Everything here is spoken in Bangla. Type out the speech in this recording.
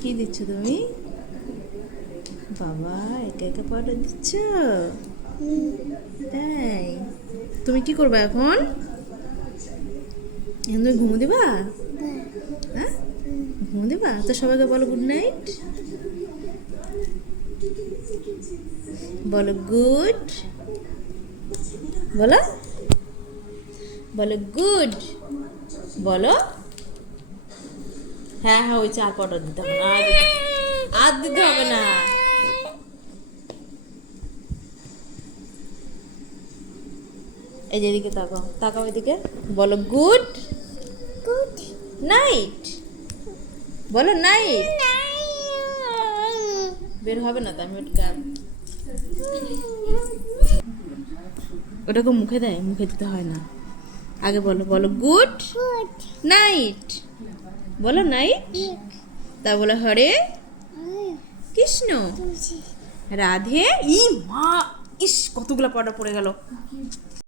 কি দিচ্ছ তুমি? বাবা একা একা পাউডার দিচ্ছ? তাই? তুমি কি করবে এখন? এখন তুমি ঘুমো দিবা? হ্যাঁ, ঘুমো দিবা? তো সবাইকে বলো গুড নাইট। বলো গুড, বলো বলো গুড, বলো। হ্যাঁ হ্যাঁ, ওই চার পাউডার দিতে হবে না, আর দিতে হবে না। এই যে এদিকে তাকাও, তাকাও এদিকে, বলো গুড গুড নাইট, বলো নাইট। বের হবে না তো, আমি ওটাকে মুখে দেয়, মুখে দিতে হয় না। আগে বলো, বলো গুড গুড নাইট, বলো নাইট। তা বলো হরে কৃষ্ণ রাধে। ই মা, ইস কতগুলা পাউডার পড়ে গেল।